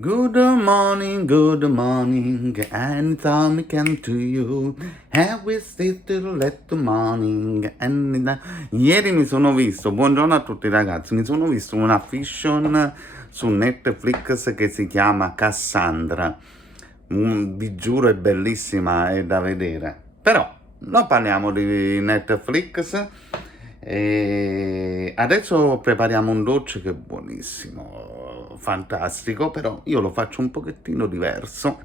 Good morning, anytime I come to you. Have we still let the morning? Ieri mi sono visto, buongiorno a tutti ragazzi, mi sono visto una fiction su Netflix che si chiama Cassandra. Vi giuro è bellissima, è da vedere. Però non parliamo di Netflix. E adesso prepariamo un dolce che è buonissimo, fantastico, però io lo faccio un pochettino diverso.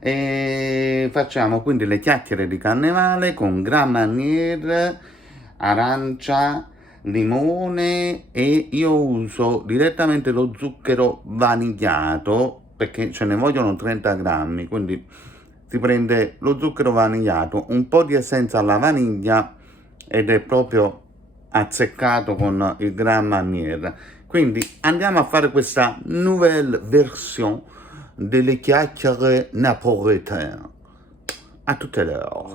E facciamo quindi le chiacchiere di carnevale con Grand Marnier, arancia, limone e io uso direttamente lo zucchero vanigliato perché ce ne vogliono 30 grammi, quindi si prende lo zucchero vanigliato, un po' di essenza alla vaniglia ed è proprio azzeccato con il Grand Marnier. Quindi andiamo a fare questa nouvelle version delle chiacchiere napoletane. A tutte le ore.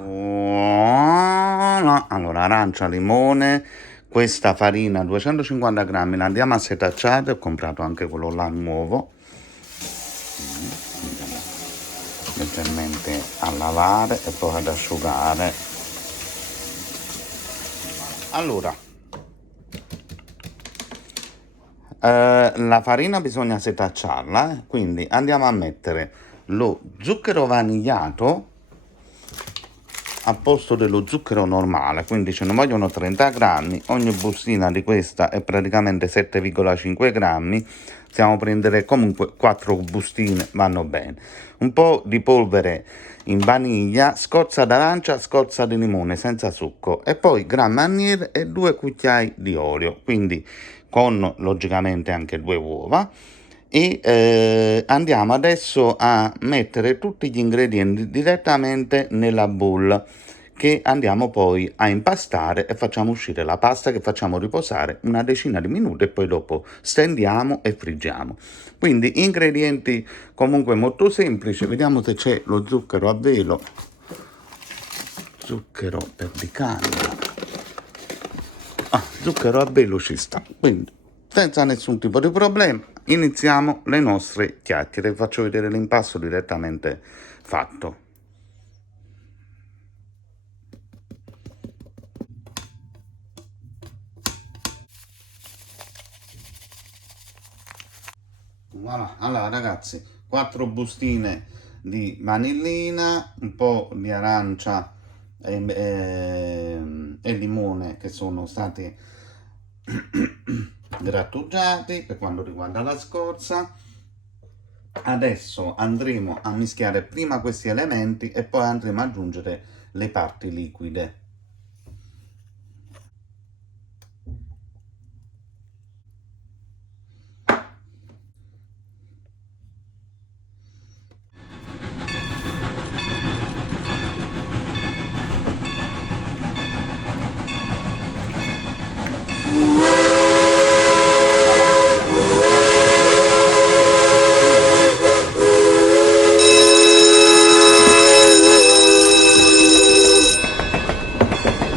Allora, arancia, limone, questa farina 250 grammi la andiamo a setacciare, ho comprato anche quello là nuovo. Andiamo leggermente a lavare e poi ad asciugare. Allora, la farina bisogna setacciarla, quindi andiamo a mettere lo zucchero vanigliato al posto dello zucchero normale, quindi ce ne vogliono 30 grammi, ogni bustina di questa è praticamente 7,5 grammi, stiamo a prendere comunque 4 bustine, vanno bene. Un po' di polvere in vaniglia, scorza d'arancia, scorza di limone senza succo e poi Grand Marnier e 2 cucchiai di olio, quindi con logicamente anche 2 uova. E andiamo adesso a mettere tutti gli ingredienti direttamente nella bowl che andiamo poi a impastare e facciamo uscire la pasta che facciamo riposare una decina di minuti e poi dopo stendiamo e friggiamo. Quindi ingredienti comunque molto semplici, vediamo se c'è lo zucchero a velo, zucchero per di canna, zucchero a velo ci sta, quindi senza nessun tipo di problema iniziamo le nostre chiacchiere. Faccio vedere l'impasto direttamente fatto. Voilà. Allora ragazzi, 4 bustine di vanillina, un po' di arancia e limone che sono stati grattugiati per quanto riguarda la scorza. Adesso andremo a mischiare prima questi elementi e poi andremo ad aggiungere le parti liquide.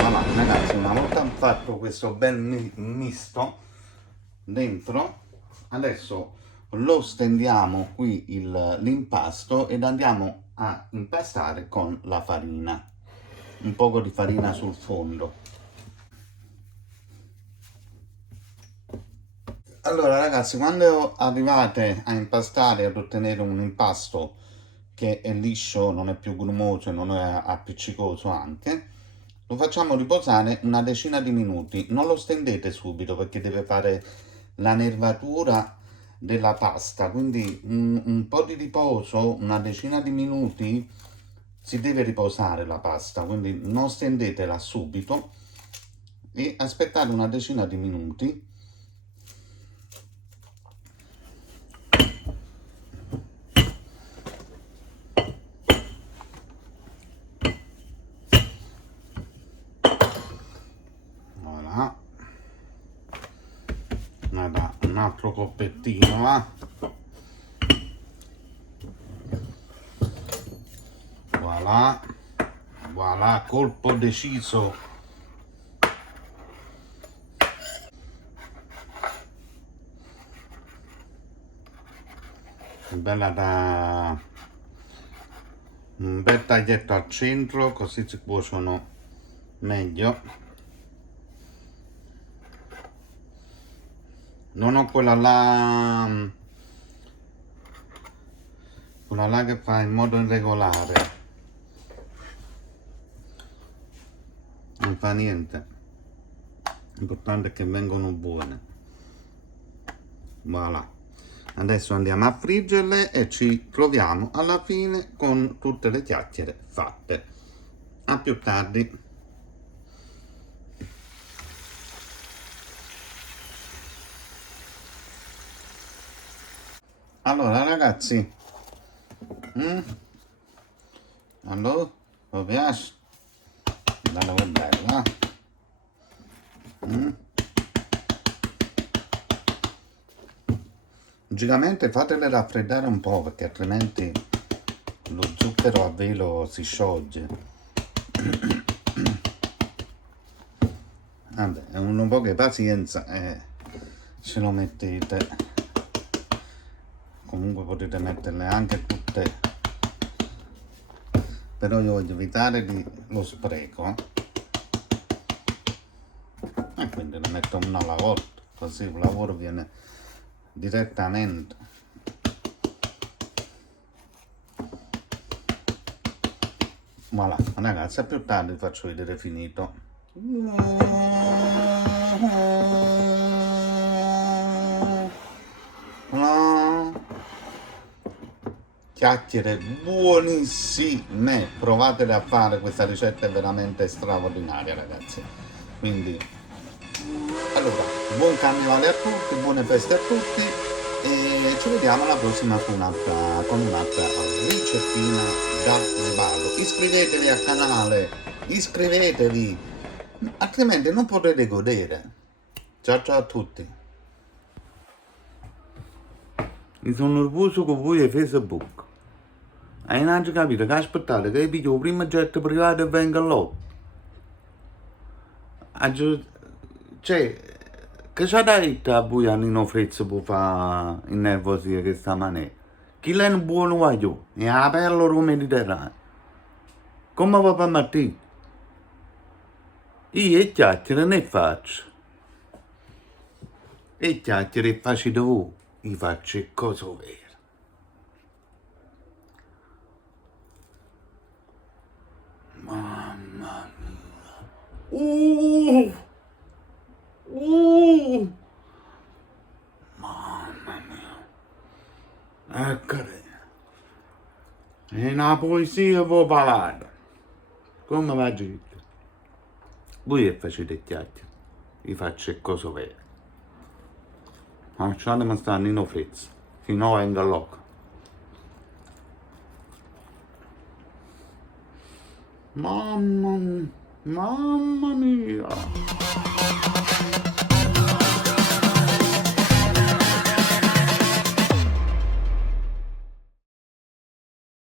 Allora, ragazzi, una volta fatto questo bel misto dentro, adesso lo stendiamo qui l'impasto ed andiamo a impastare con la farina, un poco di farina sul fondo. Allora ragazzi, quando arrivate a impastare, ad ottenere un impasto che è liscio, non è più grumoso e non è appiccicoso anche, lo facciamo riposare una decina di minuti. Non lo stendete subito perché deve fare la nervatura della pasta, quindi un po' di riposo, una decina di minuti, si deve riposare la pasta, quindi non stendetela subito e aspettate una decina di minuti. Voilà. Un altro coppettino, va? Voilà. Voilà, colpo deciso. bella da un bel taglietto al centro, così si cuociono meglio. Non ho quella là che fa in modo irregolare, non fa niente, l'importante è che vengono buone. Voilà, adesso andiamo a friggerle e ci troviamo alla fine con tutte le chiacchiere fatte. A più tardi. Allora ragazzi, allora, vi piace? Guarda che bella. Logicamente fatele raffreddare un po', perché altrimenti lo zucchero a velo si scioglie. Vabbè, è un po' che pazienza e ce lo mettete. Comunque potete metterle anche tutte, però io voglio evitare lo spreco, e quindi ne metto una alla volta, così il lavoro viene direttamente. Voilà, ragazzi, a più tardi vi faccio vedere finito. Chiacchiere buonissime, provatele a fare, questa ricetta è veramente straordinaria ragazzi. Quindi allora, buon carnevale a tutti, buone feste a tutti e ci vediamo alla prossima con un'altra ricettina da Nevado. Iscrivetevi al canale, iscrivetevi, altrimenti non potrete godere. Ciao ciao a tutti. Mi sono nervoso con voi a Facebook. Hai non capito che aspettate che piglio il primo jet privato e venga là. Cioè, che c'ha detto a voi a Nino Frizzo per fare il nervosire che sta maniera? Chi è un buon uomo? È la perla del Mediterraneo. Come va per mattina? Io e chiacchiere ne faccio. E chiacchiere facete voi. Io faccio cose vere. Mamma mia. Mamma mia. Eccole. È una poesia voi parlate. Come va detto? Voi che facete chiacchiere. Io faccio cose vere. Lasciatemi stare Nino Frizzo. Se no vengo loco. Mamma mia.